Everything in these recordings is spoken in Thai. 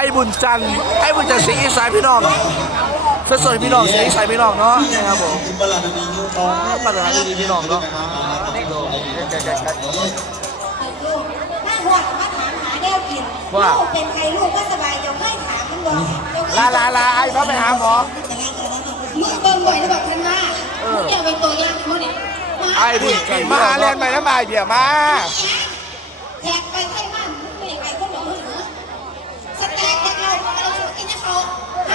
อ้บุญจันทร์ไอ้บุญจันทร์สีอีสานพี่น้องสดๆพี่น้องสีอีสานพี่น้องเนาะนะครับผมกินบลาดนีนิ้วตองมาพี่น้องเนาะถ้าหัวมาถามหาแก้วกินลูกเป็นใครลูกก็สบายเดี๋ยวค่อยถามมันบอกลาลาลาไอ้พ่อไปหาหมอมึงเบิ่งบ่อยนะบอกท่านว่ามึงอย่าเป็นตัวอย่างเขาเนี่ยไอ้บุญจันทร์มาหาเรียนใหม่น้ำบายเดี๋ยวมาแขก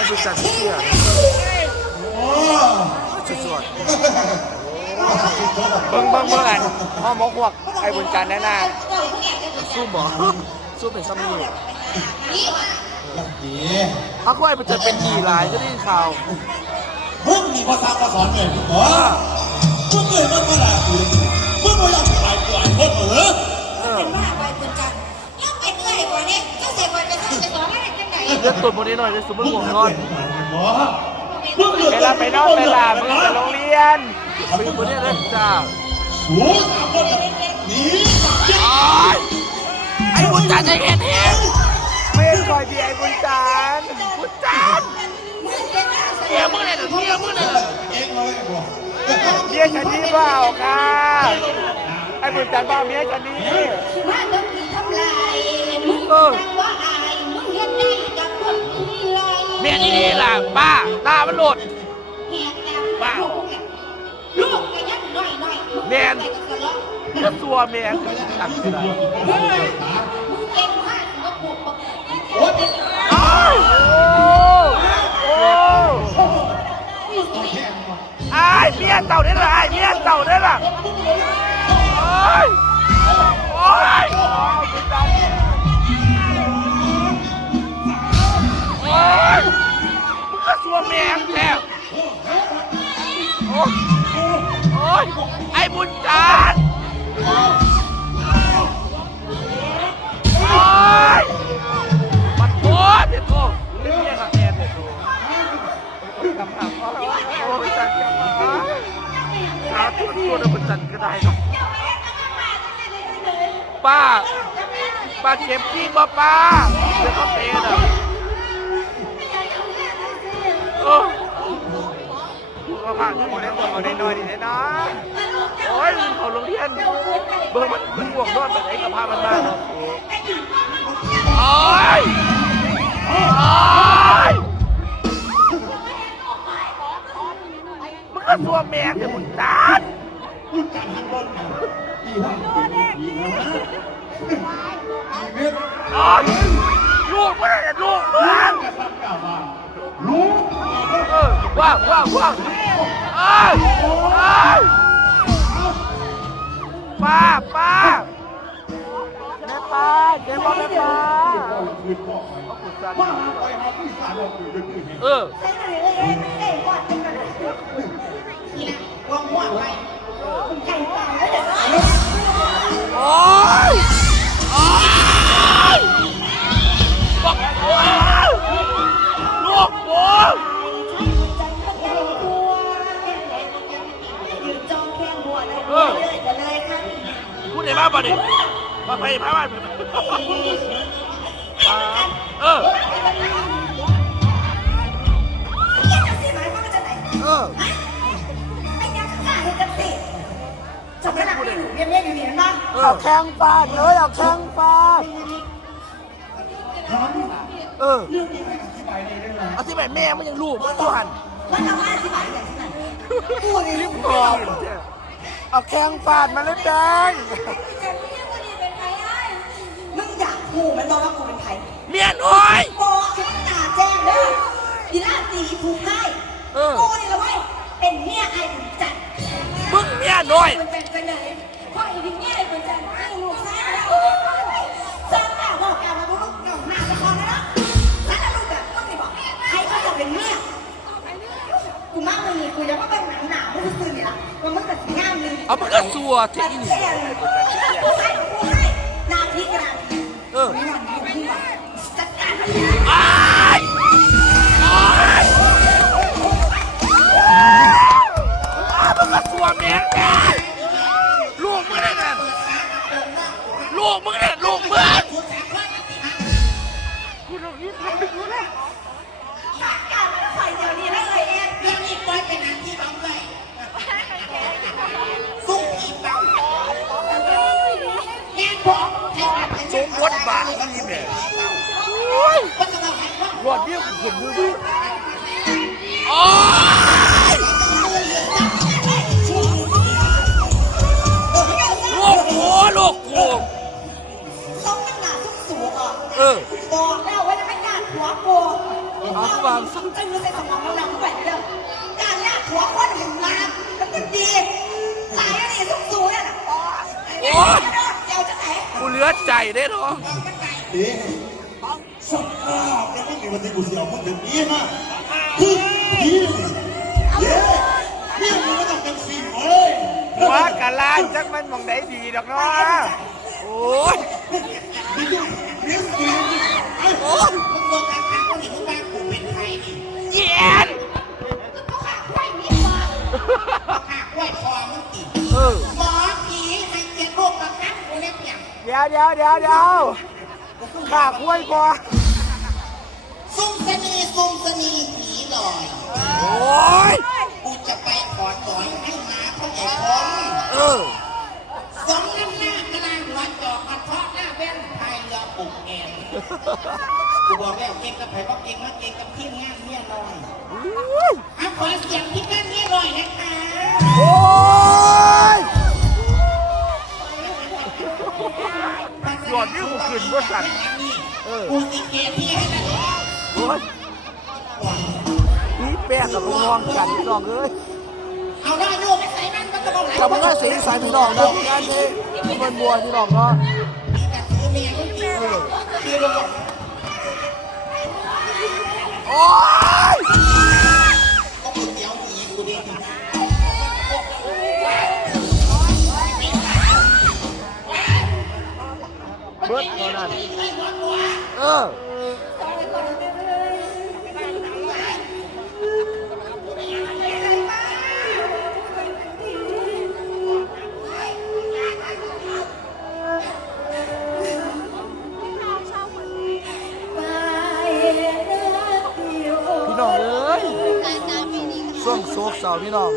ไอ้บุญจันทร์เชื่อโอ้สดๆเบิ้งเบิ้งเบิ้งไอ้พ่อมกหวกไอ้บุญจันทร์แน่น่าสู้บ่สู้เป็นซัมมี่นี่พักไว้มันจะเป็นหีหลายก็ได้ข่าวมึงมีภาษาภาษาเนี่ยมึงเหรอมึงเกิดมาเมื่อไหร่มึงไม่อยากขายกูไอ้คนเหรอ เลือดตุ่นบนนี้หน่อยเลยสมมติห่วงนอนหมอมึงเกิดเวลาไปนอนเวลามึงไปโรงเรียนไปบนนี้เลยจ้าโอ้สามคนหนีไอ้บุญจันทร์ใจเห็นเองไม่คอยดีไอ้บุญจันทร์บุญจันทร์เมียมึงเนี่ยเมียมึงเนี่ยเองเลยบอกเมียฉันนี่เปล่าค่ะไอ้บุญจันทร์บอกเมียฉันนี่มาต้องมีทำลายมึง มียนี่นี่ล่ะป้าตามันหลุดแหกตาลูกก็ยังน้อยน้อยแม่นก็ตัวเมียคือตังค์ที่ไหนมึงเก่งมากก็ปลูกโอ้โอ้ไอ้เมียเต่าได้ละไอ้เมียเต่าได้ละโอ้ยโอ้ย ซัวแมงแท้โอ้โอ้ยไอ้บุญจันทร์โอ้ยมันโคตรเด็ดโคตรเรียกอะแอนเด็ดโคตรกำลังโอ้ยจันทร์ยังมาสาธุตัวนะบุญจันทร์ก็ได้เนาะป้าป้าเจ็บจริงป่ะป้าเดี๋ยวเขาเตะนะ มาผ่านที่หมดแล้วตัวเอาน้อยๆนี่นะ โอ้ยเขาโรงเรียนเบอร์มันมันบวกนอดแบบไหนกับพามันมาโอ้ยโอ้ยมันก็ตัวแมงเนี่ยมุนจานโอ๊ยลูกมันลูกมันเออว้ ป้าป้าเอ้ยเอ้ยป้าป้าแม่ป้าเจ๊บอกแม่ป้าเออเออ บ้างป่ะดิมาไปพาบ้านเออยังจะสิหมายความว่าจะไหนเออไอ้ยังข้าเห็นกันสิจะไม่หลับอยู่เรียบๆอยู่นี่นะเอาแข้งฟาดเลยเอาแข้งฟาดเออเอาที่แบบแม่มันยังลูกมันตัวหันแล้วทำว่าสิหมายอย่างนั้นกูนี่รีบกองเอาแข้งฟาดมาเลยแดงมึ งอยากกูมันบอกว่ากูเป็นใครเมียน้อย บอกคือมึงหนาแจ้งเด้ออีล่าตีถูกให้เออ กูนี่ละเว้ยเป็นเมียไอ้ขุนจันทร์มึงเมียน้อยมันเป็นไปไหนพ่ออีพี่เมียไอ้ขุนจันทร์ให้ลูกชายแล้วสร้างหน้าบอกกล่าวมาบุกหน้าหน้าละครนะเนาะฉันจะลูกแบบมึงนี่บอกใครก็จะเป็นเมียกูมากมึงนี่กูยังว่าเป็นหนังหนาวมึงซื่อๆนี่ล่ะว่ามึงกับสีงามนึง เอามันก็สัวเทแต่อินเสียเลยกูให้กูใออไม่หวั่นไม่หวั่นจัดการมันไอ้ไอ้มันก็สัวแม่งแก ให้ว่ารอดเดียวขึ้นดูดิโอ้ยลูกกูลูกกูส้มมันหนาทุกสูงอะเออบอกแล้วว่าจะไม่ญาติหัวกูเอาวางส้มจะรู้ใส่สมองเราหนังแหวนเดิมการญาติหัวคนหนึ่งล้านแล้วก็ดีตายแล้วนี่ทุกสูงเนี่ยนะอ๋อเดี๋ยวจะไหนกูเหลือใจได้เนาะเอ๊ะ สภาพเนี่ยไม่มีวันที่กูเสียวมึงถึงนี้มาคือผีเย้เนี่ยมึงก็ต้องเป็นสิ่งเว้ยหัวกะลาจักมันมองได้ดีดอกเนาะโอ้ยเลี้ยงผีไอ้โอ้ยมึงบอกกันนะว่านี่มึงบ้านกูเป็นใครนี่เย็นไม่มีความหักไว้คอมึงติดเออหมอผีให้เกียรติลูกมาคัดกูเล็บอย่างเดี๋ยวเดี๋ยวเดี๋ยวเดี๋ยว ข้าคุ้ยกว่าซุ่มสนีซุ่มสนีผีหน่อยโอ้ยกูจะไปขอหน่อยให้มาเข้าใจคนเออสมน้ำหน้ากระลางหัวจอกกระเทาะหน้าแว่นพายเรือปุกแอนกูบอกแล้วเก่งกับไผ่บอกเก่งมาเก่งกับพี่งานเนี่ยหน่อยเอาขอเสียงพี่กันเนี่ยหน่อยนะคะโอ้ ยหลอดนี่กูขึ้นบ่สั่นเออกูสิเกพี่ให้ได้โอ้ยนี่แป้งกับกูมองกันพี่น้องเอ้ยเอาได้ลูกไม่ใส่มันก็ต้องไหนทำงานสีสายพี่น้องนะงานนี้มันบัวพี่น้องเนาะแต่ซื้อเมียมึงกินเออซื้อลงมาโอ้ย เบิดเท่านั้นเออพี่น้องเอ้ยช่วงโศกเศร้าพี่น้อง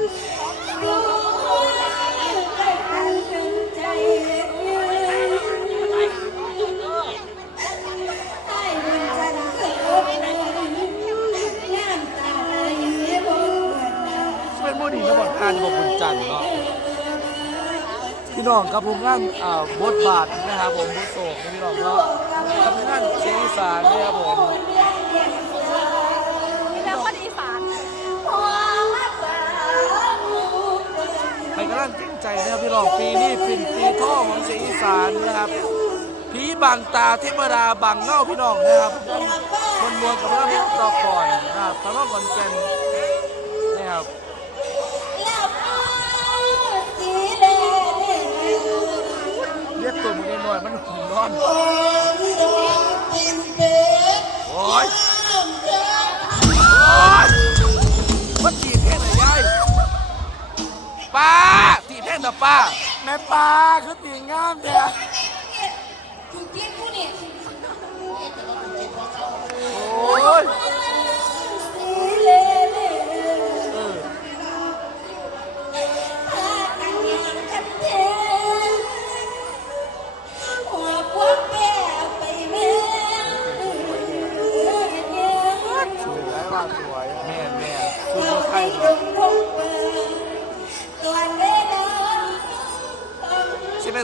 านบอกบุญจันทร์เนาะพี่น้องกับผมงานอ่าบทบาทนะครับผมบทโศกนะพี่น้องเนาะกับงานเชียงอีสานนี่ยครับผมมีแต่คนอีสานใครกำลังจริงใจนะครับพี่น้องปีนี้เป็นปีท่อของเชียงอีสานนะครับผีบางตาเทพดาบางเง่าพี่น้องนะครับคนมวลกับเราที่ต่อก่อนนะครับทางนอกขอนแก่น ตัวมึงหน่อยๆมันหุ่นนอนกินเป็ดโอ้ยโอ๊ยมันจีบเพลงไหนยายป้าจีบเพลงนะป้าแม่ป้าคือตีงามแท้โ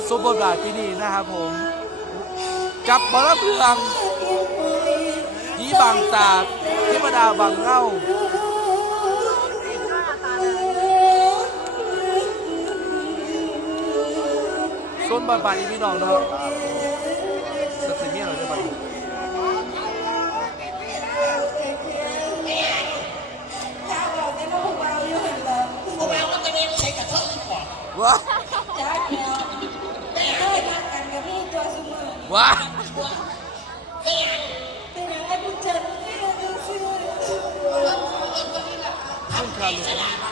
ใช่เป็นซุปเปอร์บาทที่นี่นะครับผม กับบอลเพืองยีบางตาดเทพดาบางเง่าส้นบานบานอีพี่น้องเนาะสักสิเมียเราได้บ้างกูแปลว่า ว้าว้าขึ้นคารุ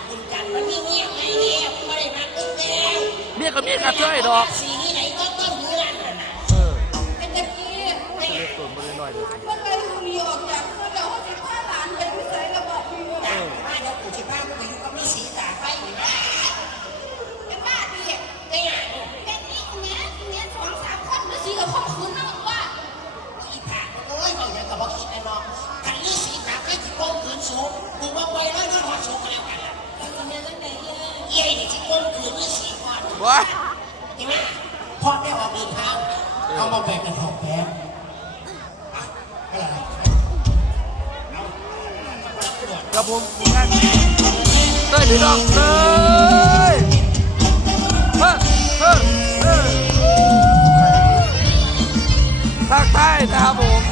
คุณกันมันมีเงี้ยไงเนี่ยไม่ได้มาตึ้งแดงเมียกับเมียกระเทยดอก เอามาแบ่งกันสองแพ้อะไม่เป็นไรเอาเอาตรวจครับผมทีมงานเต้ยพี่น้องเต้ยเฮ้อเฮ้อเฮ้อทักทายนะครับผม